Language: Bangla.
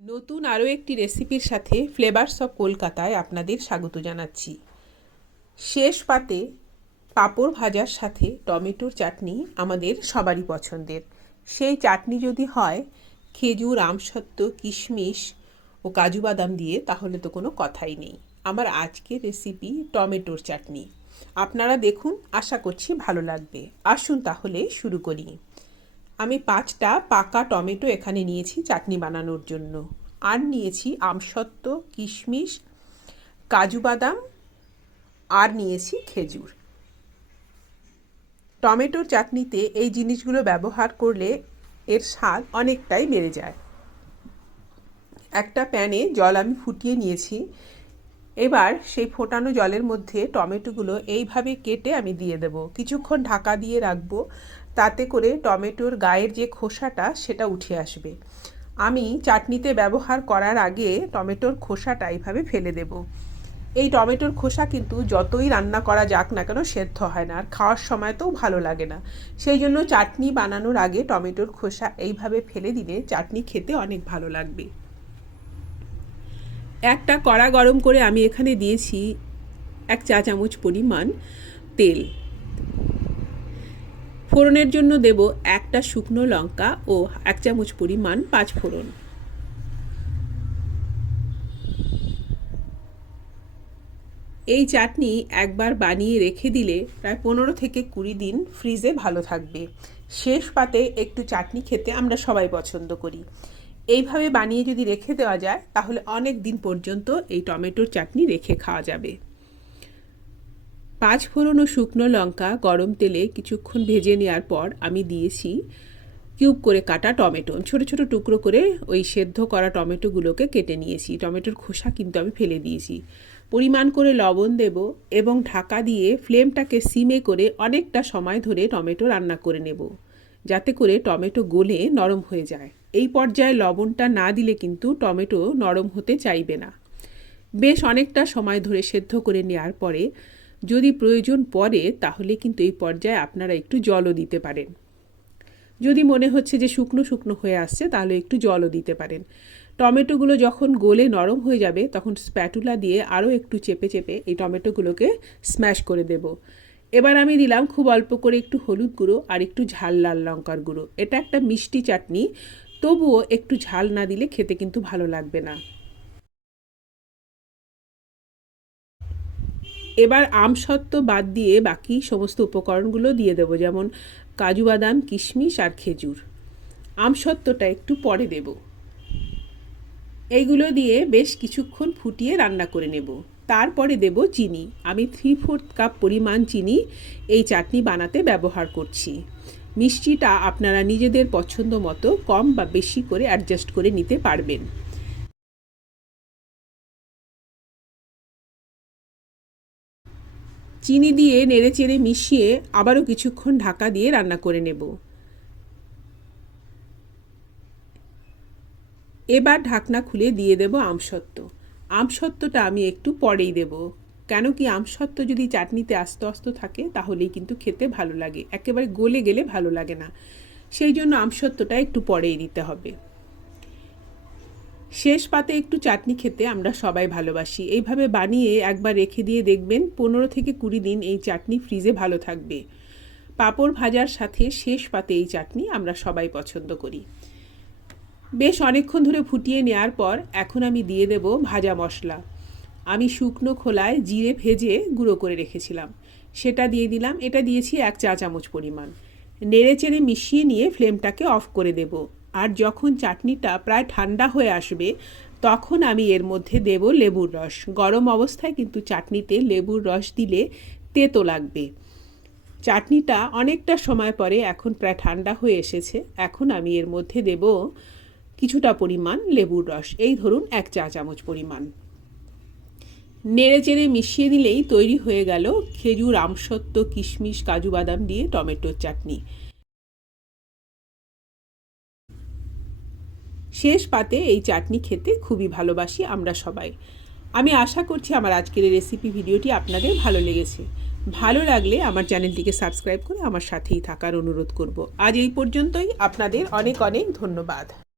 নতুন আরও একটি রেসিপির সাথে ফ্লেভারস অফ কলকাতায় আপনাদের স্বাগত জানাচ্ছি। শেষ পাতে পাঁপড় ভাজার সাথে টমেটোর চাটনি আমাদের সবারই পছন্দের। সেই চাটনি যদি হয়, খেজুর, আমসত্ত্ব, কিশমিশ ও কাজু বাদাম দিয়ে তাহলে তো কোনো কথাই নেই। আমার আজকের রেসিপি টমেটোর চাটনি। আপনারা দেখুন, আশা করছি ভালো লাগবে। আসুন তাহলে শুরু করি। আমি পাঁচটা পাকা টমেটো এখানে নিয়েছি চাটনি বানানোর জন্য। আর নিয়েছি আমসত্ত্ব, কিশমিশ, কাজু বাদাম, আর নিয়েছি খেজুর। টমেটোর চাটনিতে এই জিনিসগুলো ব্যবহার করলে এর স্বাদ অনেকটাই বেড়ে যায়। একটা প্যানে জল আমি ফুটিয়ে নিয়েছি। এবার সেই ফোটানো জলের মধ্যে টমেটোগুলো এইভাবে কেটে আমি দিয়ে দেব। কিছুক্ষণ ঢাকা দিয়ে রাখব। তাতে করে টমেটোর গায়ের যে খোসাটা, সেটা উঠে আসবে। আমি চাটনিতে ব্যবহার করার আগে টমেটোর খোসাটা এইভাবে ফেলে দেব। এই টমেটোর খোসা কিন্তু যতই রান্না করা যাক না কেন সেদ্ধ হয় না, আর খাওয়ার সময় তো ভালো লাগে না। সেই জন্য চাটনি বানানোর আগে টমেটোর খোসা এইভাবে ফেলে দিলে চাটনি খেতে অনেক ভালো লাগবে। একটা কড়া গরম করে আমি এখানে দিয়েছি এক চা চামচ পরিমাণ তেল। ফোড়নের জন্য দেব একটা শুকনো লঙ্কা ও এক চামচ পরিমাণ পাঁচ ফোড়ন। এই চাটনি একবার বানিয়ে রেখে দিলে প্রায় পনেরো থেকে কুড়ি দিন ফ্রিজে ভালো থাকবে। শেষ পাতে একটু চাটনি খেতে আমরা সবাই পছন্দ করি। এইভাবে বানিয়ে যদি রেখে দেওয়া যায়, তাহলে অনেক দিন পর্যন্ত এই টমেটোর চাটনি রেখে খাওয়া যাবে। পাঁচ ফোড়ন ও শুকনো লঙ্কা গরম তেলে কিছুক্ষণ ভেজে নেওয়ার পর আমি দিয়েছি কিউব করে কাটা টমেটো। ছোট ছোট টুকরো করে ওই সেদ্ধ করা টমেটোগুলোকে কেটে নিয়েছি। টমেটোর খোসা কিন্তু আমি ফেলে দিয়েছি। পরিমাণ করে লবণ দেব এবং ঢাকা দিয়ে ফ্লেমটাকে সিমে করে অনেকটা সময় ধরে টমেটো রান্না করে নেব, যাতে করে টমেটো গলে নরম হয়ে যায়। এই পর্যায়ে লবণটা না দিলে কিন্তু টমেটো নরম হতে চাইবে না। বেশ অনেকটা সময় ধরে সেদ্ধ করে নেওয়ার পরে যদি প্রয়োজন পড়ে, তাহলে কিন্তু এই পর্যায়ে আপনারা একটু জলও দিতে পারেন। যদি মনে হচ্ছে যে শুকনো শুকনো হয়ে আসছে, তাহলে একটু জলও দিতে পারেন। টমেটোগুলো যখন গোলে নরম হয়ে যাবে, তখন স্প্যাটুলা দিয়ে আরও একটু চেপে চেপে এই টমেটোগুলোকে স্ম্যাশ করে দেব। এবার আমি দিলাম খুব অল্প করে একটু হলুদ গুঁড়ো আর একটু ঝাল লাল লঙ্কার গুঁড়ো। এটা একটা মিষ্টি চাটনি, তবুও একটু ঝাল না দিলে খেতে কিন্তু ভালো লাগবে না। এবার আমসত্ত্ব বাদ দিয়ে বাকি সমস্ত উপকরণগুলো দিয়ে দেবো, যেমন কাজু বাদাম, কিশমিশ আর খেজুর। আমসত্ত্বটা একটু পরে দেব। এইগুলো দিয়ে বেশ কিছুক্ষণ ফুটিয়ে রান্না করে নেব। তারপরে দেব চিনি। আমি থ্রি ফোর্থ কাপ পরিমাণ চিনি এই চাটনি বানাতে ব্যবহার করছি। মিষ্টিটা আপনারা নিজেদের পছন্দ মতো কম বা বেশি করে অ্যাডজাস্ট করে নিতে পারবেন। চিনি দিয়ে নেড়ে চেড়ে মিশিয়ে আবারও কিছুক্ষণ ঢাকা দিয়ে রান্না করে নেব। এবার ঢাকনা খুলে দিয়ে দেব আমসত্ত্ব। আমসত্ত্বটা আমি একটু পরেই দেব। কেন কি আমসত্ত্ব যদি চাটনিতে আস্ত আস্তে থাকে, তাহলেই কিন্তু খেতে ভালো লাগে। একেবারে গলে গেলে ভালো লাগে না। সেই জন্য আমসত্ত্বটা একটু পরেই দিতে হবে। শেষ পাতে একটু চাটনি খেতে আমরা সবাই ভালোবাসি। এইভাবে বানিয়ে একবার রেখে দিয়ে দেখবেন পনেরো থেকে কুড়ি দিন এই চাটনি ফ্রিজে ভালো থাকবে। পাঁপড় ভাজার সাথে শেষ পাতে এই চাটনি আমরা সবাই পছন্দ করি। বেশ অনেকক্ষণ ধরে ফুটিয়ে নেওয়ার পর এখন আমি দিয়ে দেব ভাজা মশলা। আমি শুকনো খোলায় জিরে ভেজে গুঁড়ো করে রেখেছিলাম। সেটা দিয়ে দিলাম। এটা দিয়েছি এক চা চামচ পরিমাণ। নেড়ে চেড়ে মিশিয়ে নিয়ে ফ্লেমটাকে অফ করে দেব। আর যখন চাটনিটা প্রায় ঠান্ডা হয়ে আসবে, তখন আমি এর মধ্যে দেব লেবুর রস। গরম অবস্থায় কিন্তু চাটনিতে লেবুর রস দিলে তেতো লাগবে। চাটনিটা অনেকটা সময় পরে এখন প্রায় ঠান্ডা হয়ে এসেছে। এখন আমি এর মধ্যে দেব কিছুটা পরিমাণ লেবুর রস। এই ধরুন এক চা চামচ পরিমাণ। নেড়ে চেড়ে মিশিয়ে দিলেই তৈরি হয়ে গেল খেজুর আমসত্ত্ব, কিশমিশ, কাজু বাদাম দিয়ে টমেটোর চাটনি। শেষ পাতে এই চাটনি খেতে খুবই ভালোবাসি আমরা সবাই। আমি আশা করছি আমার আজকের এই রেসিপি ভিডিওটি আপনাদের ভালো লেগেছে। ভালো লাগলে আমার চ্যানেলটিকে সাবস্ক্রাইব করে আমার সাথেই থাকার অনুরোধ করব। আজ এই পর্যন্তই। আপনাদের অনেক অনেক ধন্যবাদ।